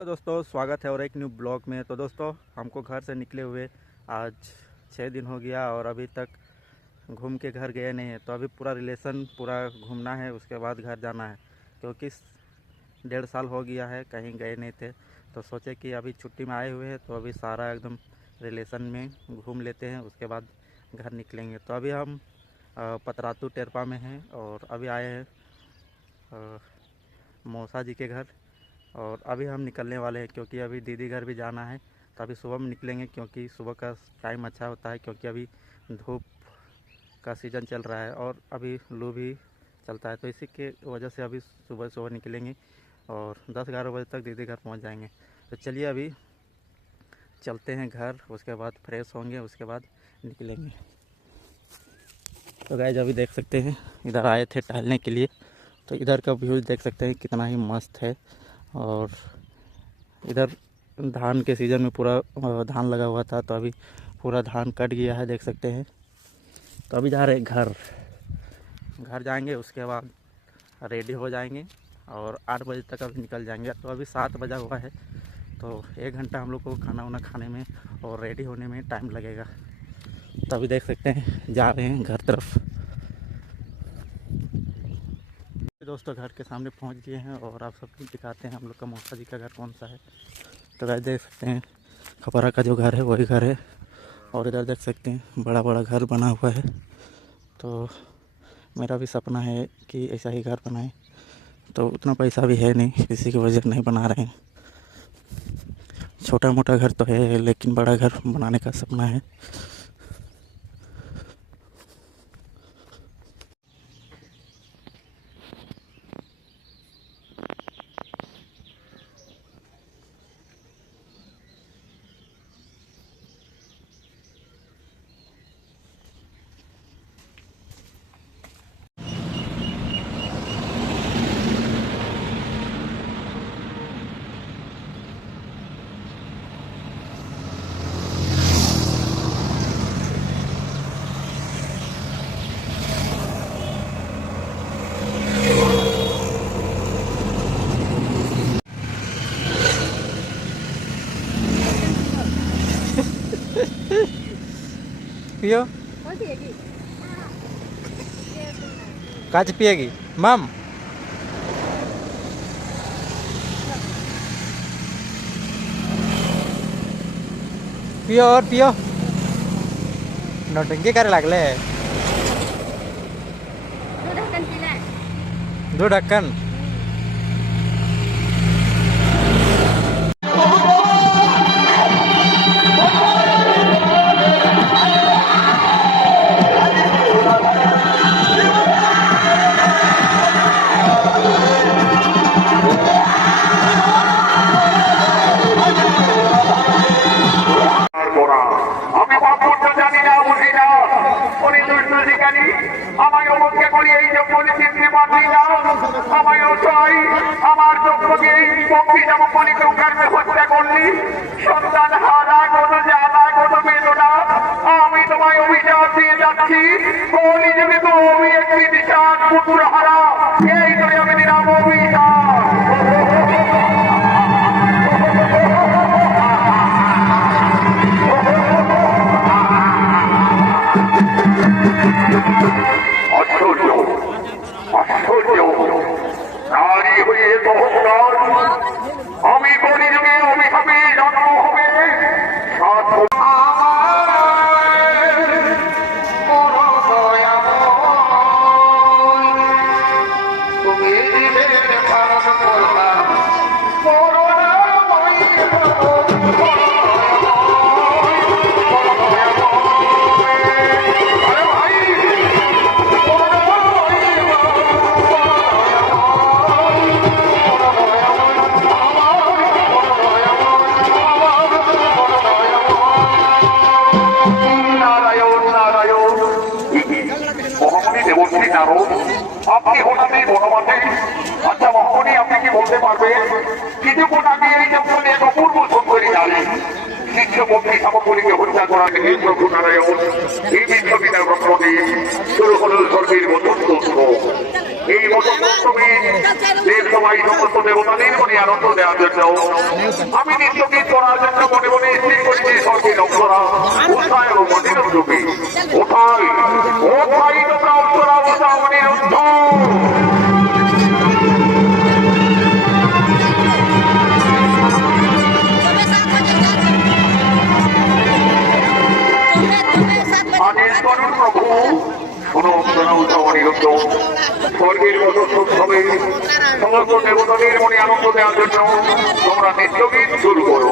तो दोस्तों स्वागत है और एक न्यू ब्लॉग में। तो दोस्तों हमको घर से निकले हुए आज 6 दिन हो गया और अभी तक घूम के घर गए नहीं है। तो अभी पूरा रिलेशन पूरा घूमना है, उसके बाद घर जाना है, क्योंकि 1.5 साल हो गया है कहीं गए नहीं थे। तो सोचे कि अभी छुट्टी में आए हुए हैं तो अभी सारा एकदम रिलेशन में घूम लेते हैं, उसके बाद घर निकलेंगे। तो अभी हम पतरातू टेरपा में हैं और अभी आए हैं मौसा जी के घर। और अभी हम निकलने वाले हैं क्योंकि अभी दीदी घर भी जाना है। तो अभी सुबह में निकलेंगे क्योंकि सुबह का टाइम अच्छा होता है, क्योंकि अभी धूप का सीज़न चल रहा है और अभी लू भी चलता है। तो इसी के वजह से अभी सुबह सुबह निकलेंगे और 10-11 बजे तक दीदी घर पहुंच जाएंगे। तो चलिए अभी चलते हैं घर, उसके बाद फ्रेश होंगे, उसके बाद निकलेंगे। तो गाइस अभी देख सकते हैं इधर आए थे टहलने के लिए, तो इधर का व्यू देख सकते हैं कितना ही मस्त है। और इधर धान के सीज़न में पूरा धान लगा हुआ था, तो अभी पूरा धान कट गया है, देख सकते हैं। तो अभी जा रहे हैं घर जाएंगे, उसके बाद रेडी हो जाएंगे और 8 बजे तक अभी निकल जाएंगे। तो अभी 7 बजा हुआ है, तो 1 घंटा हम लोग को खाना वाना खाने में और रेडी होने में टाइम लगेगा। तो अभी देख सकते हैं जा रहे हैं घर तरफ। दोस्तों घर के सामने पहुंच गए हैं और आप सबको दिखाते हैं हम लोग का मौसा जी का घर कौन सा है। तो गाइस देख सकते हैं खपरा का जो घर है वही घर है, और इधर देख सकते हैं बड़ा बड़ा घर बना हुआ है। तो मेरा भी सपना है कि ऐसा ही घर बनाए, तो उतना पैसा भी है नहीं, इसी की वजह से नहीं बना रहे हैं। छोटा मोटा घर तो है लेकिन बड़ा घर बनाने का सपना है। पियो काच पिएगी मम। पियो और पियो, नौटंकी करे लागले। 2 ढक्कन সন্তান হারা কোন জ্বালা কোন বেদনা আমি তোমায় অভিশাপ দিয়ে যাচ্ছি। কলি যুগে তুমি একটি বিশাল পুত্র হারা, এই করে আমি দিলাম অভিশাপ। আশ্চর্য আশ্চর্য, নারী হয়ে অহংকার, আমি কলি যুগে অভিশাপে জন্ম হবে। আপনি হঠাৎই বনমাতে, আচ্ছা মহনি আপনি কি বলতে পারবেন কিছুক্ষণ আগে এই জঙ্গলে এক অপূর্ব সুন্দরী নারী শিষ্যমন্ত্রী সামগ্রীকে হত্যা করা থেকে প্রভু নারায়ণ এই বিশ্ববিদ্যালয় শুরু হল স্বর্গের মতন এই বসন্তী দেব সবাই সমস্ত দেবতাদের মনে আনন্দ দেওয়ার জন্য আমি নিত্যগীত করার জন্য মনে মনে স্থির করেছি স্বর্গের অপ্সরা উৎসাহ এবং অনিরুদ্ধকে ওঠাই ওঠাই তোমরা অপ্সরা উৎসাহ অনিরুদ্ধ আদেশ করুন প্রভু শোনো অপ্সরা উৎসাহ অনিরুদ্ধ স্বর্গের বসন্তোৎসবে সমস্ত দেবতাদের মনে আনন্দ দেওয়ার জন্য তোমরা নিত্যগীত শুরু করো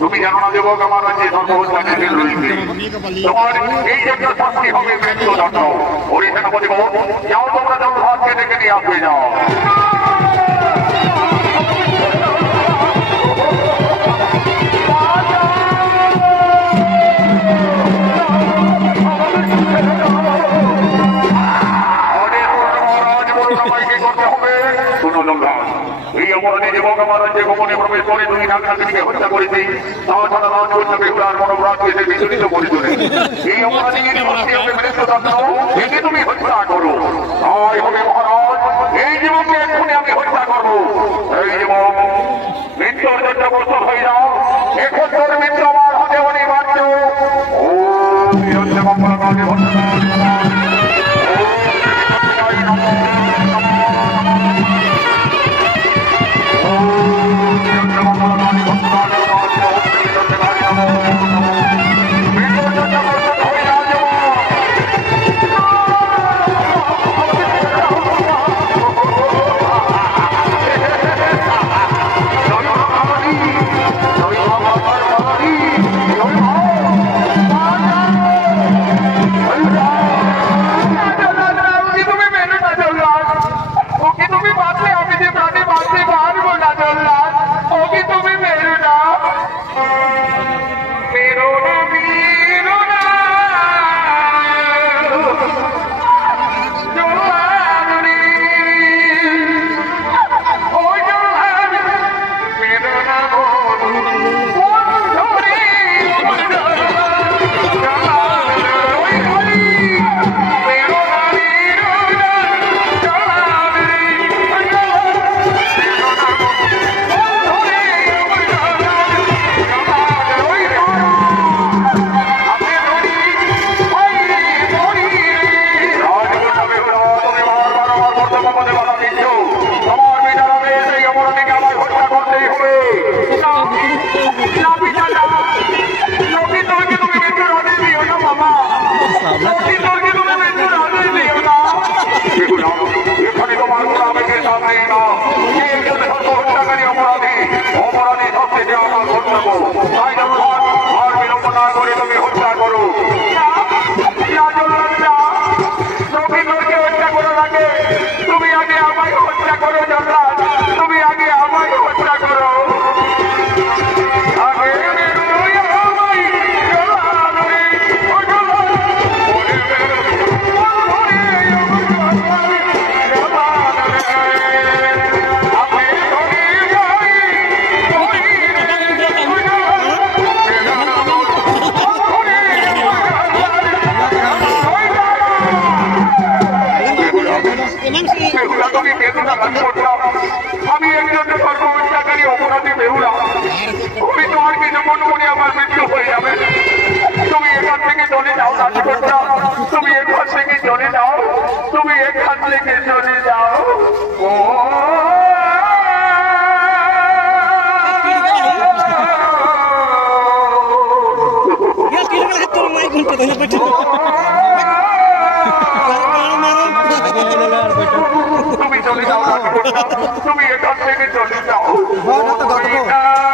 তুমি জানো না যুবক আমার রাজ্যে সর্বহত্যা রয়েছে তোমার এই জন্য শাস্তি হবে মৃত্যুদণ্ড ওরে সেনাপতি যাও তোমরা জলভাতকে ডেকে নিয়ে আসবে যাও প্রবেশ করে তুমি ঢাকাকে হত্যা করেছি তাছাড়া রাজকন্যা বেহুলার মনোভাবকে এসে বিচলিত করে তোলে এই অপরাধীকে একে তুমি হত্যা করো তাই হবে মহারাজ এই জীবনকে এক্ষুনি আমি হত্যা করবো এই জীবন মৃত্যুর জন্য প্রস্তুত হয়ে যাও এখন তোর মৃত্যু আমার হাতে অনিবার্য ও আমি একজন সর্বহত্যাকারী অপরাধী বেহুলা তুমি তোমার কিছু মন মনে আমার মৃত্যু হয়ে যাবে তুমি এখান থেকে চলে যাও রাজকন্যা তুমি এখান থেকে চলে যাও তুমি এখান থেকে চলে যাও ও তুমি চলে যাও তুমি এখান থেকে চলে যাও ও হরিনাথ